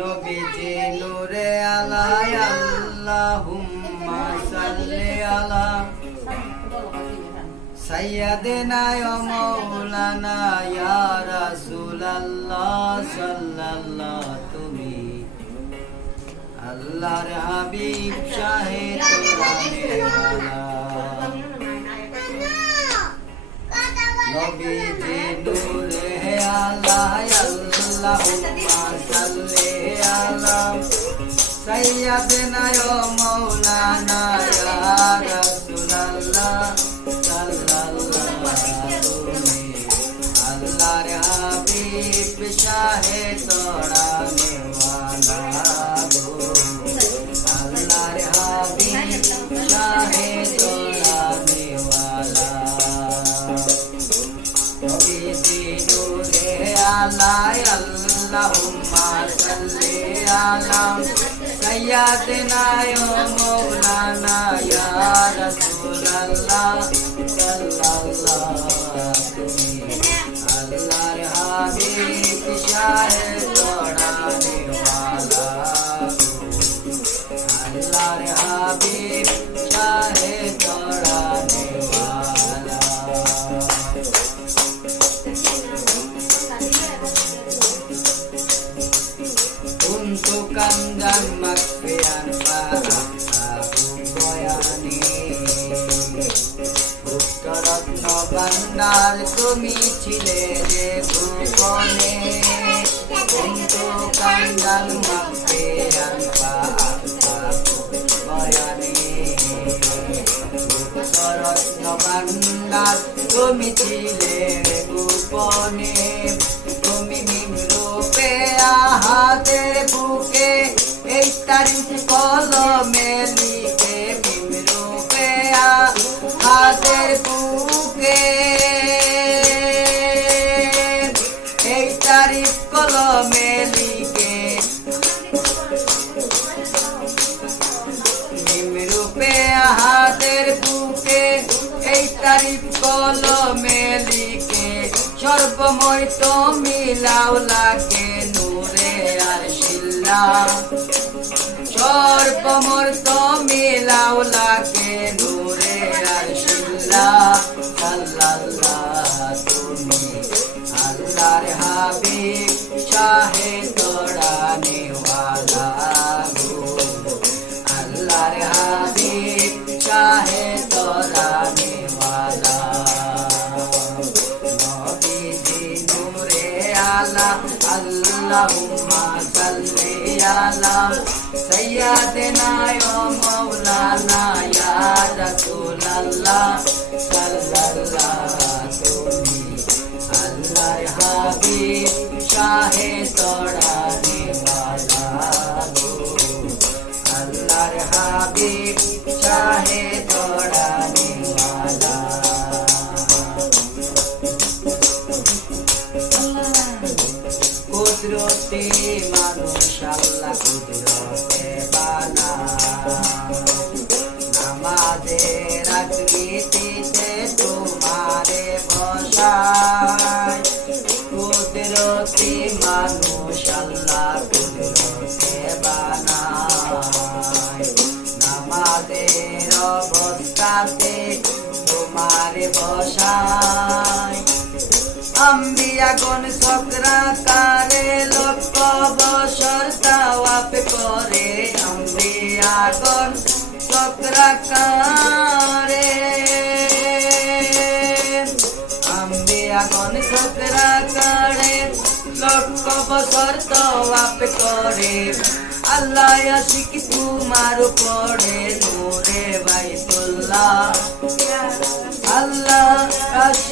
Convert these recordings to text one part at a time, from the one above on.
নবীজি নূরে আলাই, আল্লাহুম্মা সাল্লি আলা সাইয়্যিদিনা ওয়া মাওলানা ইয়া রাসূলুল্লাহ সাল্লাল্লাহু তুমি। আল্লাহর হাবিব শাহে নবীজি নূরে আলা Allahumma Sayyidina ya Maulana ya Rasulallah আলা সাইয়্যিদিনা ওয়া মাওলানা ইয়া রাসূলুল্লাহ সাল্লাল্লাহু তুমি আল্লাহর হাবিব শাহে তোড়ানে বান্দার তুমি ছিলে যে ভুবনে কিন্তু কান্দান মাফিয়ান বয়ানে উত্তরত্ন বান্দার তুমি ছিলে গোপনে। তুমি নিম্রূপে আহাদের বুকে, এই তারিখ কলমে লিখে নিম্রূপে আহাদের বুকে এই তারিখ এই তারিফ কলমে লিখে। সর্বময় তো মিলাওলাকে নূরে আর শিল্লা। সর্বমর তো মিলাওলাকে নূরে আর শিল্লা। সাল্লাল্লাহ তুমি আল্লাহর হাবিব শাহে আলা আল্লাহুম্মা সাল্লি আলা সাইয়্যিদিনা ওয়া মাওলানা ইয়া রাসূলুল্লাহ সাল্লাল্লাহু তুমি আল্লাহর হাবিব শাহে তোড়ানে ওয়ালা গো আল্লাহর হাবিব চাহে তোড়ানে ওয়ালা বসায়। আম্বিয়াগণ সকরা কারে লক্ষ বছর তাওয়াপ করে। আম্বিয়াগণ সকরা কারে আম্বিয়াগণ সকরা কারে লক্ষ বছর তাওয়াপ করে। আল্লাহ আশিক তোমার পড়ে নূরে বাইতুল্লাহ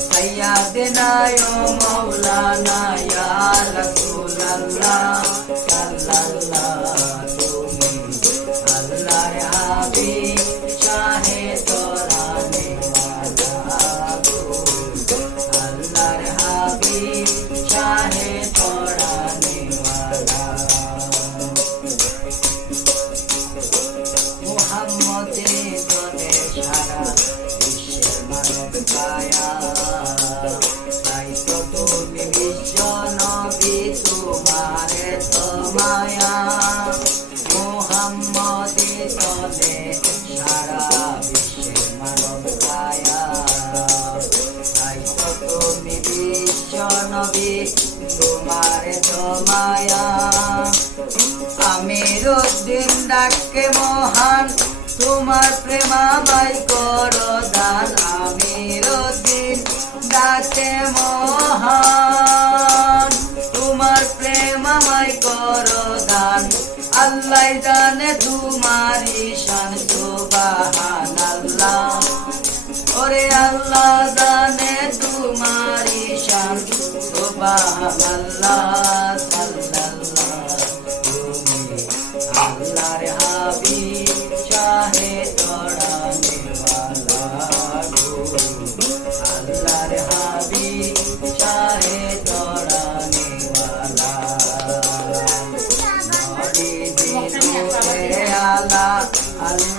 సయ్యాదినాయో మౌలానా యా రసూలల్లా సల్లల్లాహు అల్లా యా హబీబ్ উদ্দিন ডাকে মহান, তোমার প্রেমাবাই করো দান আমির উদ্দিন ডাকে মহান, তোমার প্রেমাবাই করো দান আল্লাহ জানে তোমারি শান, সুবাহান আল্লাহ। ওরে আল্লাহ জানে তোমারি শান, সুবাহান আল্লাহ।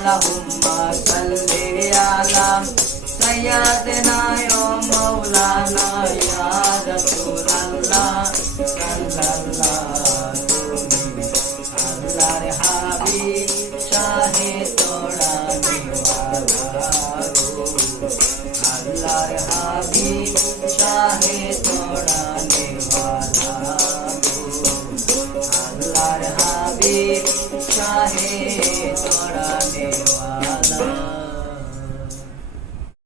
Allahumma salli ala Sayyidina ya Maulana ya Rasulallah sallallahu tumi Allah re habib shahe toda niwala Allah re habib shahe